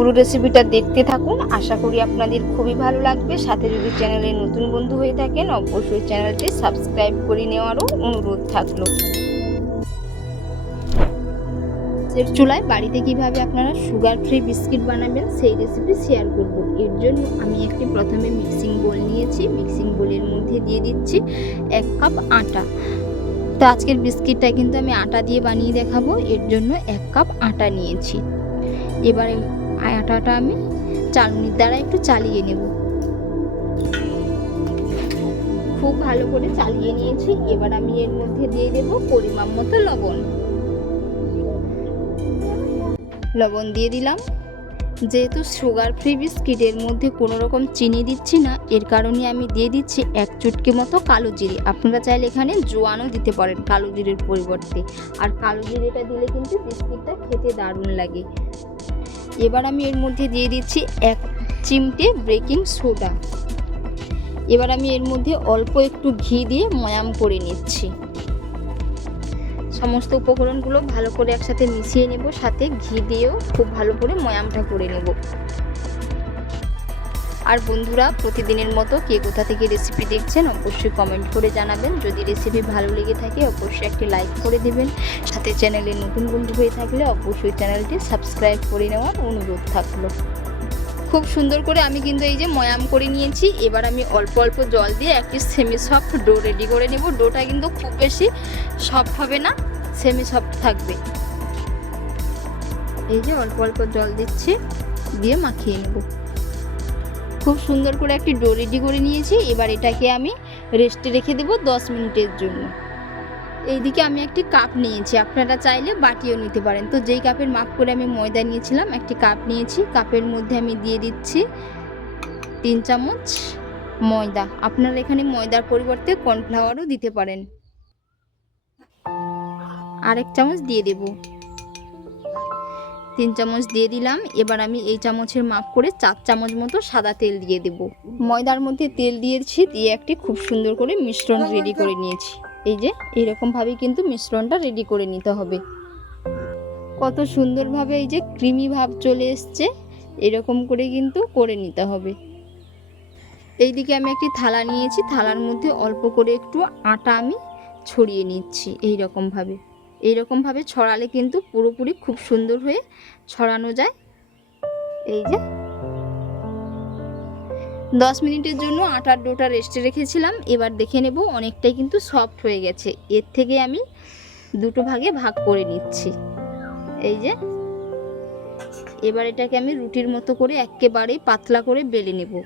পুরো রেসিপিটা দেখতে থাকুন। আশা করি আপনাদের খুবই ভালো লাগবে। সাথে যদি চ্যানেলে নতুন বন্ধু হয়ে থাকেন, অবশ্যই চ্যানেলটি সাবস্ক্রাইব করে নেওয়ারও অনুরোধ থাকল। চুলায় বাড়িতে কীভাবে আপনারা সুগার ফ্রি বিস্কিট বানাবেন, সেই রেসিপি শেয়ার করব। এর জন্য আমি একটি প্রথমে মিক্সিং বোল নিয়েছি। মিক্সিং বোলের মধ্যে দিয়ে দিচ্ছি এক কাপ আটা। তো আজকের বিস্কিটটা কিন্তু আমি আটা দিয়ে বানিয়ে দেখাবো। এর জন্য এক কাপ আটা নিয়েছি। এবারে আটাটা আমি চালনির দ্বারা একটু চালিয়ে নেব। খুব ভালো করে চালিয়ে নিয়েছি, এবার আমি এর মধ্যে দিয়ে দেব পরিমাণ মতো লবণ। লবণ দিয়ে দিলাম। যেহেতু সুগার ফ্রি বিস্কিটের মধ্যে কোনো রকম চিনি দিচ্ছি না, এর কারণে আমি দিয়ে দিচ্ছি এক চুটকি মতো কালো জিরে। আপনারা চাইলে এখানে জোয়ানও দিতে পারেন কালো জিরের পরিবর্তে। আর কালো জিরেটা দিলে কিন্তু বিস্কিটটা খেতে দারুণ লাগে। এবার আমি এর মধ্যে দিয়ে দিচ্ছি এক চিমটে বেকিং সোডা এবার আমি এর মধ্যে অল্প একটু ঘি দিয়ে ময়াম করে নিচ্ছি। সমস্ত উপকরণগুলো ভালো করে একসাথে মিশিয়ে নেব, সাথে ঘি দিয়েও খুব ভালো করে ময়ামটা করে নেব। আর বন্ধুরা, প্রতিদিনের মতো কে কোথা থেকে রেসিপি দেখছেন অবশ্যই কমেন্ট করে জানাবেন। যদি রেসিপি ভালো লেগে থাকে, অবশ্যই একটি লাইক করে দেবেন। সাথে চ্যানেলে নতুন বন্ধু হয়ে থাকলে অবশ্যই চ্যানেলটি সাবস্ক্রাইব করে নেওয়ার অনুরোধ থাকল। খুব সুন্দর করে আমি কিন্তু এই যে ময়াম করে নিয়েছি। এবার আমি অল্প অল্প জল দিয়ে একটি সেমি সফট ডো রেডি করে নেব। ডোটা কিন্তু খুব বেশি সফট হবে না সেমি সফট থাকবে। এই যে অল্প অল্প জল দিচ্ছি, দিয়ে মাখিয়ে নেব। খুব সুন্দর করে একটি ডো রেডি করে নিয়েছি। এবার এটাকে আমি রেস্টে রেখে দেবো দশ মিনিটের জন্য। এইদিকে আমি একটি কাপ নিয়েছি। আপনারা চাইলে বাটিও নিতে পারেন। তো যেই কাপের মাপ করে আমি ময়দা নিয়েছিলাম, একটি কাপ নিয়েছি। কাপের মধ্যে আমি দিয়ে দিচ্ছি তিন চামচ ময়দা। আপনারা এখানে ময়দার পরিবর্তে কর্নফ্লাওয়ারও দিতে পারেন। আরেক চামচ দিয়ে দেব। তিন চামচ দিয়ে দিলাম। এবার আমি এই চামচের মাপ করে চার চামচ মতো সাদা তেল দিয়ে দেব। ময়দার মধ্যে তেল দিয়েছি, দিয়ে একটি খুব সুন্দর করে মিশ্রণ রেডি করে নিয়েছি। এই যে, এরকমভাবেই কিন্তু মিশ্রণটা রেডি করে নিতে হবে। কত সুন্দরভাবে এই যে ক্রিমি ভাব চলে এসছে, এরকম করে কিন্তু করে নিতে হবে। এইদিকে আমি একটি থালা নিয়েছি, থালার মধ্যে অল্প করে একটু আটা আমি ছড়িয়ে নিচ্ছি এই রকমভাবে এইরকমভাবে ছড়ালে কিন্তু পুরোপুরি খুব সুন্দর হয়ে ছড়ানো যায়। এই যে। দশ মিনিটের জন্য আটার ডোটা রেস্টে রেখেছিলাম। এবার দেখে নেব অনেকটাই কিন্তু সফট হয়ে গেছে। এর থেকে আমি দুটো ভাগে ভাগ করে নিচ্ছি। এই যে। এবার এটাকে আমি রুটির মতো করে একেবারেই পাতলা করে বেলে নেব।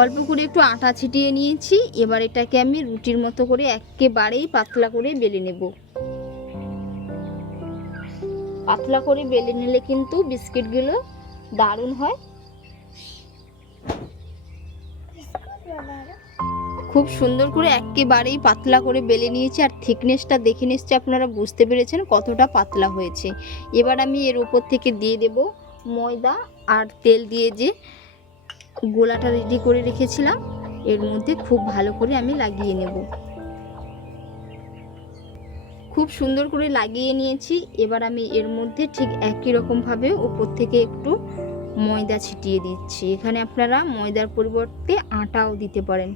অল্প করে একটু আটা ছিটিয়ে নিয়েছি। এবার এটাকে আমি রুটির মতো করে একেবারেই পাতলা করে বেলে নেব। পাতলা করে বেলে নিলে কিন্তু বিস্কিটগুলো দারুণ হয়। খুব সুন্দর করে একেবারেই পাতলা করে বেলে নিয়েছি আর থিকনেসটা দেখে নিশ্চয়ই আপনারা বুঝতে পেরেছেন কতটা পাতলা হয়েছে। এবার আমি এর উপর থেকে দিয়ে দেব ময়দা আর তেল দিয়ে যে গোলাটা রেডি করে রেখেছিলাম। এর মধ্যে খুব ভালো করে আমি লাগিয়ে নেব। খুব সুন্দর করে লাগিয়ে নিয়েছি। এবার আমি এর মধ্যে ঠিক একই রকমভাবে উপর থেকে একটু ময়দা ছিটিয়ে দিচ্ছি। এখানে আপনারা ময়দার পরিবর্তে আটাও দিতে পারেন।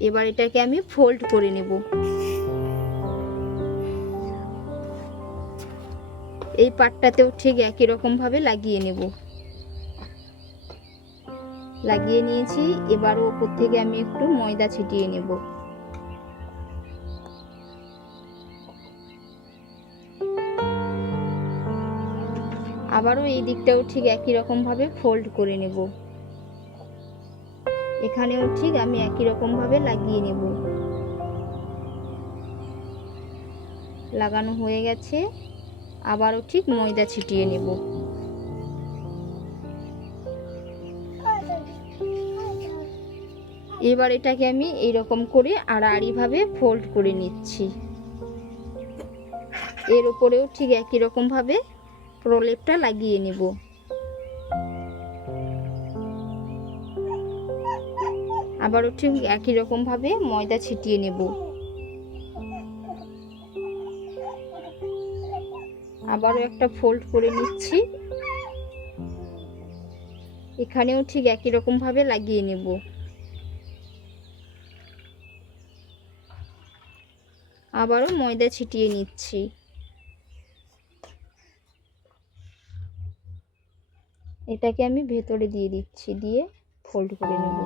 এবার এটাকে আমি ফোল্ড করে নেব। এই পাটটাতেও ঠিক একই রকমভাবে লাগিয়ে নেব। লাগিয়ে নিয়েছি এবারও ওপর থেকে আমি একটু ময়দা ছিটিয়ে নেব। আবারও এই দিকটাও ঠিক একই রকমভাবে ফোল্ড করে নেব। এখানেও ঠিক আমি একই রকমভাবে লাগিয়ে নেব। লাগানো হয়ে গেছে, আবারও ঠিক ময়দা ছিটিয়ে নেব। এবার এটাকে আমি এইরকম করে আড়াআড়িভাবে ফোল্ড করে নিচ্ছি। এর উপরেও ঠিক একই রকমভাবে প্রলেপটা লাগিয়ে নেব। আবারও ঠিক একই রকমভাবে ময়দা ছিটিয়ে নেব। আবারও একটা ফোল্ড করে নিচ্ছি। এখানেও ঠিক একই রকম ভাবে লাগিয়ে নেব। আবারও ময়দা ছিটিয়ে নিচ্ছি। এটাকে আমি ভেতরে দিয়ে দিচ্ছি, দিয়ে ফোল্ড করে নেব।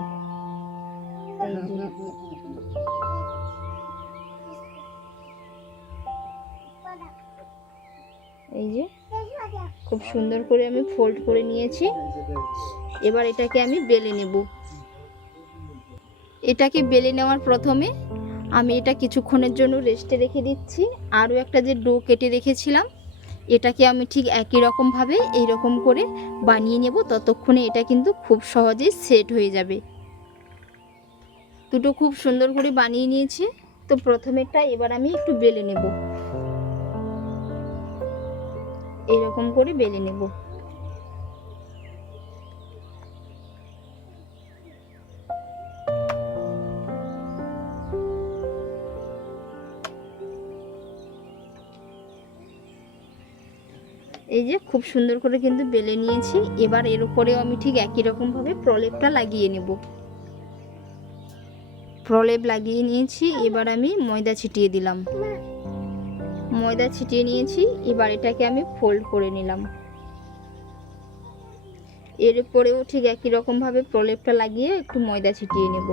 এই যে। খুব সুন্দর করে আমি ফোল্ড করে নিয়েছি। এবার এটাকে আমি বেলে নেব। এটাকে বেলে নেওয়ার প্রথমে আমি এটা কিছুক্ষণের জন্য রেস্টে রেখে দিচ্ছি। আরও একটা যে ডো কেটে রেখেছিলাম, এটাকে আমি ঠিক একই রকমভাবে এইরকম করে বানিয়ে নেব। ততক্ষণে এটা কিন্তু খুব সহজেই সেট হয়ে যাবে। দুটো খুব সুন্দর করে বানিয়ে নিয়েছি। তো প্রথমেরটা এবার আমি একটু বেলে নেব। এরকম করে বেলে নেব। এই যে খুব সুন্দর করে কিন্তু বেলে নিয়েছি। এবার এর উপরেও আমি ঠিক একই রকমভাবে প্রলেপটা লাগিয়ে নেব। প্রলেপ লাগিয়ে নিয়েছি, এবার আমি ময়দা ছিটিয়ে দিলাম। ময়দা ছিটিয়ে নিয়েছি, এবার এটাকে আমি ফোল্ড করে নিলাম। এর উপরেও ঠিক একই রকমভাবে প্রলেপটা লাগিয়ে একটু ময়দা ছিটিয়ে নেব।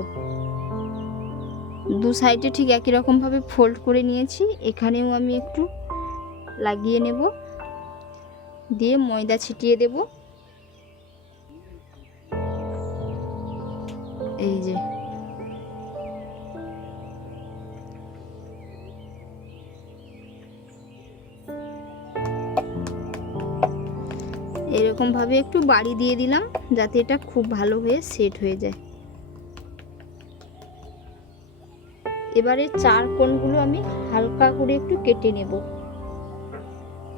দু সাইডে ঠিক একই রকমভাবে ফোল্ড করে নিয়েছি, এখানেও আমি একটু লাগিয়ে নেব। দিয়ে ময়দা ছিটিয়ে দেব। এই যে। এরকম ভাবে একটু বাড়ি দিয়ে দিলাম যাতে এটা খুব ভালো হয়ে সেট হয়ে যায়। এবারে চার কোণগুলো আমি হালকা করে একটু কেটে নেব।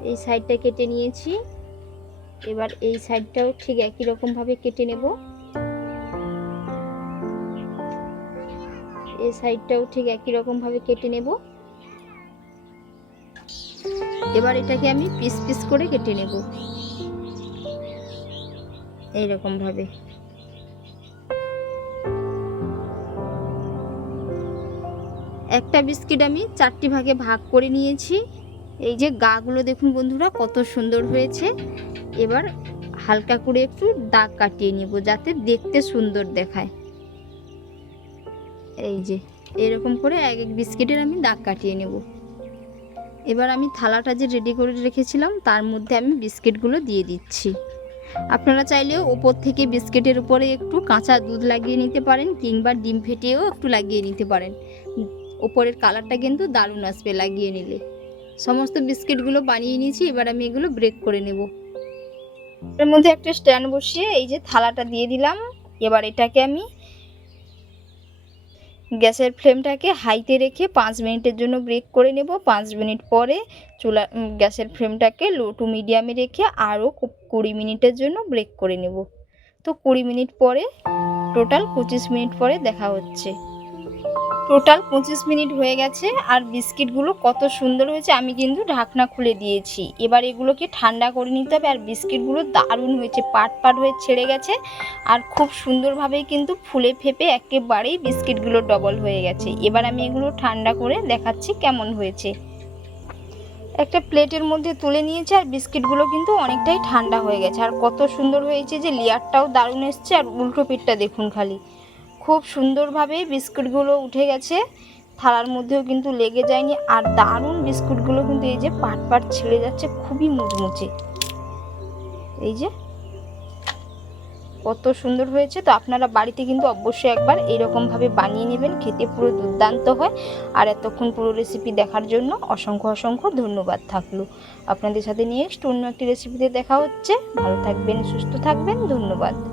এই সাইডটা কেটে নিয়েছি। এবার এই সাইডটাও ঠিক একই রকম ভাবে কেটে নেব। এই সাইডটাও ঠিক একই রকম ভাবে কেটে নেব। এবার এটাকে আমি পিস পিস করে কেটে নেব। এইরকম ভাবে একটা বিস্কিট আমি চারটি ভাগে ভাগ করে নিয়েছি। এই যে গাগুলো দেখুন বন্ধুরা, কত সুন্দর হয়েছে। এবার হালকা করে একটু দাগ কাটিয়ে নেব যাতে দেখতে সুন্দর দেখায়। এই যে, এরকম করে এক এক বিস্কিটের আমি দাগ কাটিয়ে নেব। এবার আমি থালাটা যে রেডি করে রেখেছিলাম, তার মধ্যে আমি বিস্কিটগুলো দিয়ে দিচ্ছি। আপনারা চাইলেও ওপর থেকে বিস্কিটের উপরে একটু কাঁচা দুধ লাগিয়ে নিতে পারেন, কিংবা ডিম ফেটিয়েও একটু লাগিয়ে নিতে পারেন। ওপরের কালারটা কিন্তু দারুণ আসবে লাগিয়ে নিলে। সমস্ত বিস্কিটগুলো বানিয়ে নিয়েছি, এবার আমি এগুলো ব্রেক করে নেব। এর মধ্যে একটা স্ট্যান্ড বসিয়ে এই যে থালাটা দিয়ে দিলাম। এবার এটাকে আমি গ্যাসের ফ্লেমটাকে হাইতে রেখে পাঁচ মিনিটের জন্য ব্রেক করে নেব। পাঁচ মিনিট পরে চুলা গ্যাসের ফ্লেমটাকে লো টু মিডিয়ামে রেখে আরও কুড়ি মিনিটের জন্য ব্রেক করে নেব। তো কুড়ি মিনিট পরে টোটাল পঁচিশ মিনিট পরে দেখা হচ্ছে। টোটাল পঁচিশ মিনিট হয়ে গেছে আর বিস্কিটগুলো কত সুন্দর হয়েছে, আমি কিন্তু ঢাকনা খুলে দিয়েছি। এবার এগুলোকে ঠান্ডা করে নিতে হবে আর বিস্কিটগুলো দারুণ হয়েছে, পাট পাট হয়ে ছেড়ে গেছে আর খুব সুন্দরভাবেই কিন্তু ফুলে ফেপে একেবারেই বিস্কিটগুলো ডবল হয়ে গেছে। এবার আমি এগুলো ঠান্ডা করে দেখাচ্ছি কেমন হয়েছে। একটা প্লেটের মধ্যে তুলে নিয়েছে আর বিস্কিটগুলো কিন্তু অনেকটাই ঠান্ডা হয়ে গেছে। আর কত সুন্দর হয়েছে যে লেয়ারটাও দারুণ এসছে আর উল্টো পিঠটা দেখুন খালি। খুব সুন্দরভাবে বিস্কুটগুলো উঠে গেছে। থালার মধ্যেও কিন্তু লেগে যায়নি। আর দারুণ বিস্কুটগুলো কিন্তু এই যে পাট পাট ছেড়ে যাচ্ছে, খুবই মুচমুচে। এই যে, কত সুন্দর হয়েছে। তো আপনারা বাড়িতে কিন্তু অবশ্যই একবার এইরকমভাবে বানিয়ে নেবেন। খেতে পুরো দুর্দান্ত হয়। আর এতক্ষণ পুরো রেসিপি দেখার জন্য অসংখ্য অসংখ্য ধন্যবাদ থাকল। আপনাদের সাথে নেক্সট অন্য একটি রেসিপিতে দেখা হচ্ছে। ভালো থাকবেন, সুস্থ থাকবেন। ধন্যবাদ।